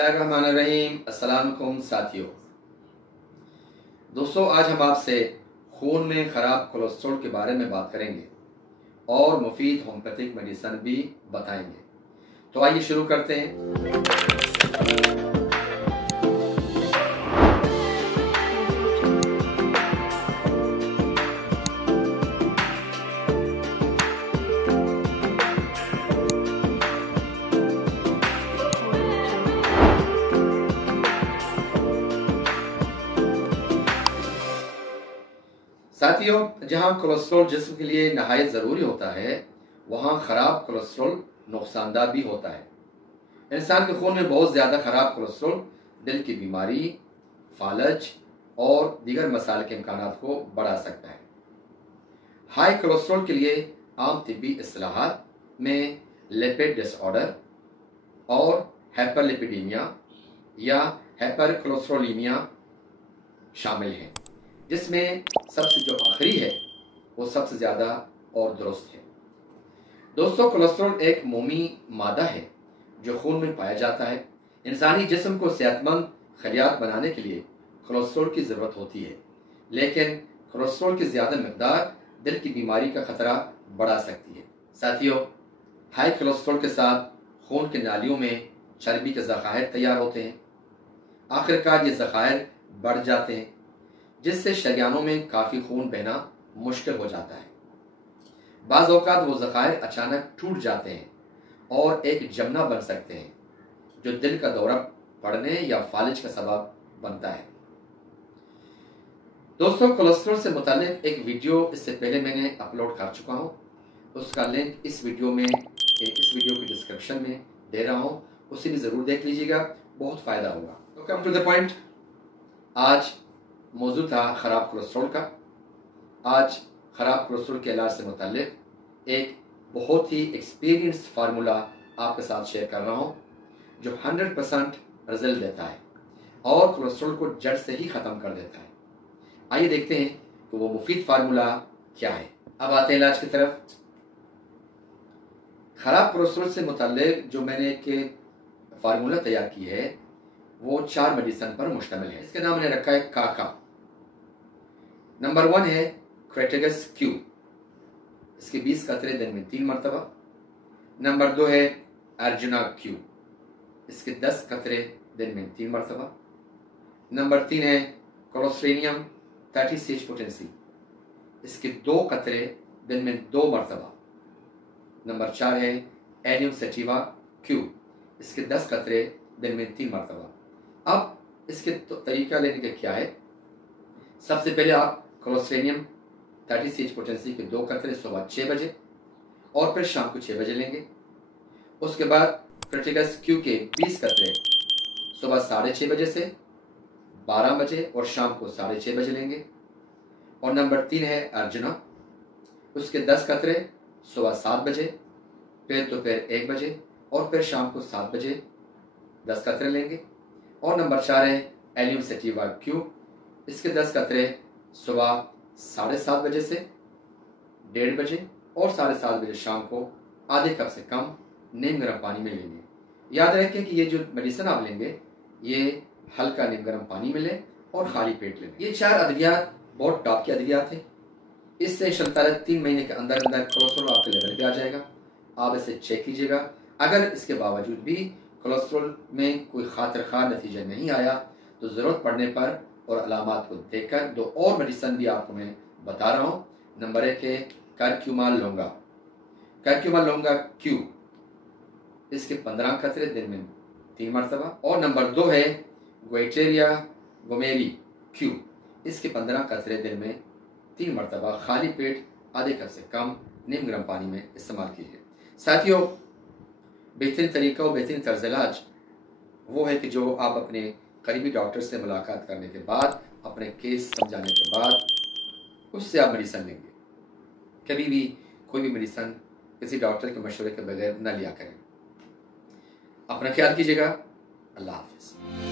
बिस्मिल्लाहिर्रहमानिर्रहीम। अस्सलाम वालेकुम साथियों। दोस्तों, आज हम आपसे खून में ख़राब कोलेस्ट्रॉल के बारे में बात करेंगे और मुफीद होम्योपैथिक मेडिसिन भी बताएंगे। तो आइए शुरू करते हैं। साथियों, जहां कोलेस्ट्रॉल जिस्म के लिए नहायत ज़रूरी होता है, वहां ख़राब कोलेस्ट्रॉल नुकसानदा भी होता है। इंसान के खून में बहुत ज़्यादा ख़राब कोलेस्ट्रॉल दिल की बीमारी, फालज और दीगर मसाइल के इम्कानात को बढ़ा सकता है। हाई कोलेस्ट्रॉल के लिए आम तिब्बी इस्तिलाहात में लिपिड डिसऑर्डर और हाइपरलिपिडीमिया या हाइपरकोलेस्ट्रोलीमिया शामिल हैं, जिसमें सबसे जो आखिरी है वो सबसे ज़्यादा और दुरुस्त है। दोस्तों, कोलेस्ट्रॉल एक मोमी मादा है जो खून में पाया जाता है। इंसानी जिस्म को सेहतमंद खलियात बनाने के लिए कोलेस्ट्रॉल की ज़रूरत होती है, लेकिन कोलेस्ट्रॉल की ज़्यादा मकदार दिल की बीमारी का खतरा बढ़ा सकती है। साथियों, हाई कोलेस्ट्रॉल के साथ खून के नालियों में चर्बी के ज़खायर तैयार होते हैं। आखिरकार ये ज़खायर बढ़ जाते हैं, जिससे शरियानों में काफ़ी खून बहना मुश्किल हो जाता है। बाज़ औक़ात वो ज़खायर अचानक टूट जाते हैं और एक जमना बन सकते हैं, जो दिल का दौरा पड़ने या फालिज का सबब बनता है। दोस्तों, कोलेस्ट्रॉल से मुताल्लिक एक वीडियो इससे पहले मैंने अपलोड कर चुका हूँ। उसका लिंक इस वीडियो की डिस्क्रिप्शन में दे रहा हूँ, उसे भी ज़रूर देख लीजिएगा, बहुत फ़ायदा होगा। तो कम टू द पॉइंट, आज मौजूद था ख़राब कोलेस्ट्रॉल का। आज ख़राब कोलेस्ट्रॉल के इलाज से मुताल्लिक एक बहुत ही एक्सपीरियंस फार्मूला आपके साथ शेयर कर रहा हूँ, जो 100% रिजल्ट देता है और कोलेस्ट्रॉल को जड़ से ही ख़त्म कर देता है। आइए देखते हैं कि वो मुफीद फार्मूला क्या है। अब आते हैं इलाज की तरफ। ख़राब कोलेस्ट्रॉल से मुताल्लिक जो मैंने एक फार्मूला तैयार की है, वो 4 मेडिसिन पर मुश्तमिल है। इसके नाम मैंने रखा है काका। नंबर 1 है क्रेटेगस क्यू, इसके 20 कतरे दिन में 3 मरतबा। नंबर 2 है अर्जुना क्यू, इसके 10 कतरे दिन में 3 मरतबा। नंबर 3 है कोलोस्ट्रेनियम 30 पोटेंसी, इसके 2 कतरे दिन में 2 मरतबा। नंबर 4 है एनियम सेटिवा क्यू, इसके 10 कतरे दिन में 3 मरतबा। अब इसके तरीका लेने का क्या है? सबसे पहले आप कोलोस्ट्रेनियम 30 पोटेंसी के 2 कतरे सुबह 6 बजे और फिर शाम को 6 बजे लेंगे। उसके बाद क्रेटेगस क्यू के 20 कतरे सुबह 6:30 बजे से 12 बजे और शाम को 6:30 बजे लेंगे। और नंबर 3 है अर्जुना, उसके 10 कतरे सुबह 7 बजे, फिर दोपहर 1 बजे और फिर शाम को 7 बजे 10 कतरे लेंगे। और नंबर 4 है एनियम सेटिवा क्यू, इसके 10 कतरे सुबह 7:30 बजे से 1:30 बजे और 7:30 बजे शाम को आधे कप से कम नीम गर्म पानी में लेंगे। याद रखें कि ये जो मेडिसिन आप लेंगे, ये हल्का नीम गर्म पानी में लें और खाली पेट लें। ये 4 अद्वियात बहुत टॉप की अद्वियात है। इससे इंशाअल्लाह 3 महीने के अंदर अंदर कोलेस्ट्रॉल आपके लेवल पे आ जाएगा। आप इसे चेक कीजिएगा। अगर इसके बावजूद भी कोलेस्ट्रॉल में कोई खातिर खा नतीजा नहीं आया, तो ज़रूरत पड़ने पर और अलामात को देखकर 2 और मेडिसिन भी आपको मैं बता रहा हूँ। नंबर 1 है करक्यूमाल लोंगा, करक्यूमाल लोंगा क्यू, इसके 15 कतरे दिन में 3 मरतबा। और नंबर 2 है ग्वेटेरिया गोमेरी क्यू, इसके 15 कतरे दिन में 3 मरतबा खाली पेट आधे कप से कम नीम गर्म पानी में इस्तेमाल कीजिए। साथियों, बेहतरीन तरीका और बेहतरीन तर्ज इलाज वो है कि जो आप अपने करीबी डॉक्टर से मुलाकात करने के बाद, अपने केस समझाने के बाद, उससे आप मेडिसिन लेंगे। कभी भी कोई भी मेडिसिन किसी डॉक्टर के मशवरे के बगैर न लिया करें। अपना ख्याल कीजिएगा। अल्लाह हाफिज़।